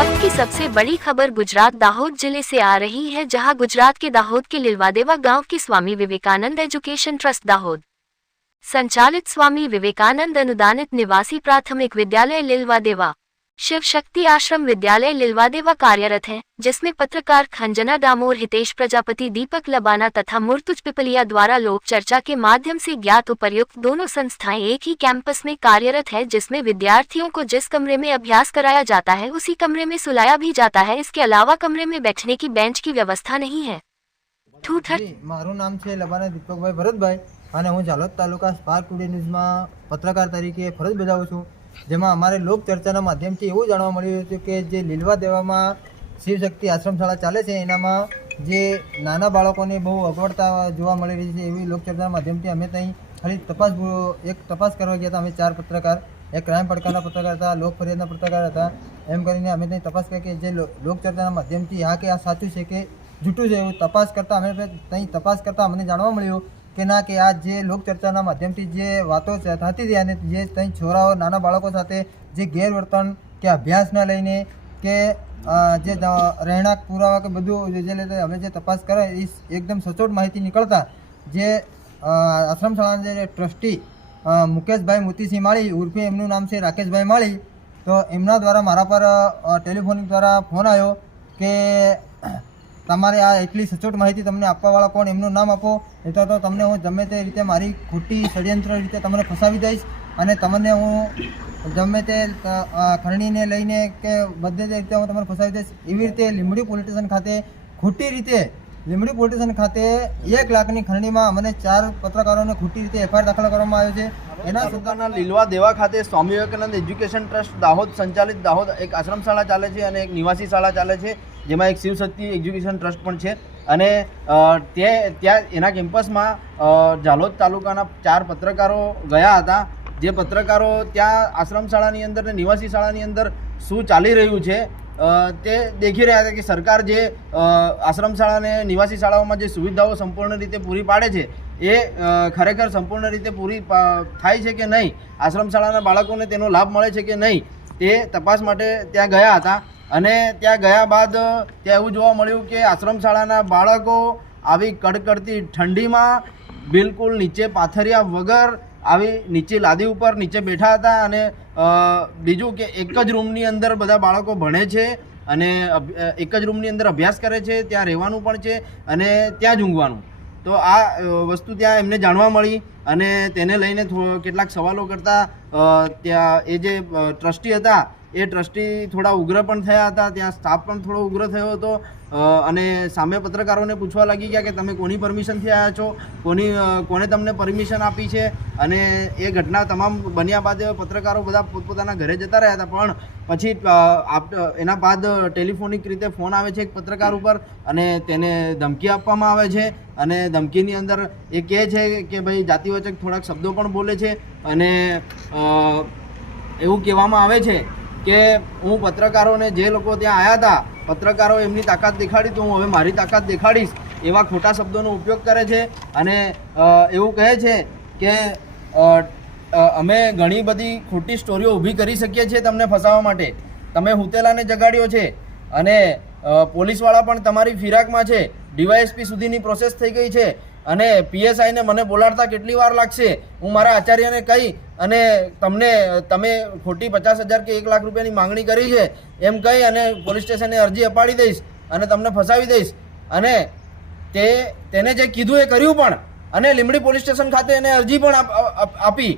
वक्त की सबसे बड़ी खबर गुजरात दाहोद जिले से आ रही है, जहां गुजरात के दाहोद के लिलवादेवा गांव की स्वामी विवेकानंद एजुकेशन ट्रस्ट दाहोद संचालित स्वामी विवेकानंद अनुदानित निवासी प्राथमिक विद्यालय लिलवादेवा शिव शक्ति आश्रम विद्यालय लिलवादेवा कार्यरत है, जिसमें पत्रकार खंजना डामोर, हितेश प्रजापति, दीपक लबाना तथा मुर्तुज पिपलिया द्वारा लोक चर्चा के माध्यम से ज्ञात उपर्युक्त दोनों संस्थाएं एक ही कैंपस में कार्यरत है, जिसमें विद्यार्थियों को जिस कमरे में अभ्यास कराया जाता है उसी कमरे में सुलाया भी जाता है। इसके अलावा कमरे में बैठने की बेंच की व्यवस्था नहीं है। मारू नाम है लबाना दीपकभाई भरतभाई અને હું ઝાલોદ તાલુકા સ્પાર્ક ટુડે ન્યૂઝમાં પત્રકાર તરીકે ફરજ બજાવું છું, જેમાં અમારે લોક ચર્ચાના માધ્યમથી એવું જાણવા મળ્યું હતું કે જે લીલવા દેવામાં શિવશક્તિ આશ્રમશાળા ચાલે છે એનામાં જે નાના બાળકોને બહુ અગવડતા જોવા મળી રહી છે, એવી લોક ચર્ચાના માધ્યમથી અમે ત્યાં ખાલી તપાસ કરવા ગયા હતા। અમે 4 પત્રકાર, એક ક્રાઇમ પડકારના પત્રકાર હતા, લોક ફરિયાદના પત્રકાર હતા, એમ કરીને અમે ત્યાં તપાસ કરી કે જે લોક ચર્ચાના માધ્યમથી હા કે આ સાચું છે કે જૂઠું છે એવું તપાસ કરતાં અમે ત્યાં તપાસ કરતાં અમને જાણવા મળ્યું કે ના, કે આ જે લોક ચર્ચાના માધ્યમથી જે વાતો થતી હતી અને જે ત્યાં છોરાઓ નાના બાળકો સાથે જે ગેરવર્તન કે અભ્યાસના લઈને કે જે રહેણાંક પુરાવા કે બધું જે રીતે હવે જે તપાસ કરે એ એકદમ સચોટ માહિતી નીકળતા જે આશ્રમશાળાના જે ટ્રસ્ટી મુકેશભાઈ મોતીસિંહ માળી ઉર્ફે એમનું નામ છે રાકેશભાઈ માળી, તો એમના દ્વારા મારા પર ટેલિફોનિક દ્વારા ફોન આવ્યો કે તમારે આ એટલી સચોટ માહિતી તમને આપવાવાળા કોણ, એમનું નામ આપો, નહીં તો તમને હું ગમે તે રીતે મારી ખોટી ષડયંત્ર રીતે તમને ફસાવી દઈશ અને તમને હું ગમે તે ખરણીને લઈને કે બધે રીતે હું તમને ફસાવી દઈશ। એવી રીતે લીંબડી પોલીસ સ્ટેશન ખાતે ખોટી રીતે લીંબડી પોલીસ સ્ટેશન ખાતે 1 લાખની ખરણીમાં અમને 4 પત્રકારોને ખોટી રીતે એફઆઈઆર દાખલ કરવામાં આવ્યો છે। એના તાલુકાના લીલવા દેવા ખાતે સ્વામી વિવેકાનંદ એજ્યુકેશન ટ્રસ્ટ દાહોદ સંચાલિત દાહોદ એક આશ્રમ શાળા ચાલે છે અને એક નિવાસી શાળા ચાલે છે, જેમાં એક શિવશક્તિ એજ્યુકેશન ટ્રસ્ટ પણ છે। અને ત્યાં એના કેમ્પસમાં ઝાલોદ તાલુકાના 4 પત્રકારો ગયા હતા। જે પત્રકારો ત્યાં આશ્રમ શાળાની અંદર ને નિવાસી શાળાની અંદર શું ચાલી રહ્યું છે તે દેખી રહ્યા હતા કે સરકાર જે આશ્રમ શાળા અને નિવાસી શાળાઓમાં જે સુવિધાઓ સંપૂર્ણ રીતે પૂરી પાડે છે એ ખરેખર સંપૂર્ણ રીતે પૂરી થાય છે કે નહીં, આશ્રમ શાળાના બાળકોને તેનો લાભ મળે છે કે નહીં, તે તપાસ માટે ત્યાં ગયા હતા। અને ત્યાં ગયા બાદ ત્યાં એવું જોવા મળ્યું કે આશ્રમ શાળાના બાળકો આવી કડકડતી ઠંડીમાં બિલકુલ નીચે પાથરિયા વગર આવી નીચે લાદી ઉપર નીચે બેઠા હતા। અને બીજું કે એક જ રૂમની અંદર બધા બાળકો ભણે છે અને એક જ રૂમની અંદર અભ્યાસ કરે છે, ત્યાં રહેવાનું પણ છે અને ત્યાં જ ઊંઘવાનું। તો આ વસ્તુ ત્યાં એમને જાણવા મળી અને તેને લઈને કેટલાક સવાલો કરતાં ત્યાં એ જે ટ્રસ્ટી હતા એ ટ્રસ્ટી થોડા ઉગ્ર પણ થયા હતા, ત્યાં સ્ટાફ પણ થોડો ઉગ્ર થયો હતો અને સામે પત્રકારોને પૂછવા લાગી ગયા કે તમે કોની પરમિશનથી આવ્યા છો, કોને તમને પરમિશન આપી છે। અને એ ઘટના તમામ બન્યા બાદ પત્રકારો બધા પોતપોતાના ઘરે જતા રહ્યા હતા, પણ પછી એના બાદ ટેલિફોનિક રીતે ફોન આવે છે એક પત્રકાર ઉપર અને તેને ધમકી આપવામાં આવે છે અને ધમકીની અંદર એ કહે છે કે ભાઈ જાતિવાચક થોડાક શબ્દો પણ બોલે છે અને એવું કહેવામાં આવે છે કે હું પત્રકારોને જે લોકો ત્યાં આવ્યા હતા, પત્રકારો એમની તાકાત દેખાડી તો હું હવે મારી તાકાત દેખાડીશ, એવા ખોટા શબ્દોનો ઉપયોગ કરે છે। અને એવું કહે છે કે અમે ઘણી બધી ખોટી સ્ટોરીઓ ઊભી કરી શકીએ છીએ તમને ફસાવવા માટે, તમે હુતેલાને જગાડ્યો છે અને પોલીસવાળા પણ તમારી ફિરાકમાં છે, ડીવાયએસપી સુધીની પ્રોસેસ થઈ ગઈ છે અને પીએસઆઈને મને બોલાડતા કેટલી વાર લાગશે, હું મારા આચાર્યને કહી અને તમે ખોટી 50,000 કે 1 લાખ રૂપિયાની માંગણી કરી છે એમ કહી અને પોલીસ સ્ટેશને અરજી અપાડી દઈશ અને તમને ફસાવી દઈશ। અને તેને જે કીધું એ કર્યું પણ અને લીંબડી પોલીસ સ્ટેશન ખાતે એને અરજી પણ આપી।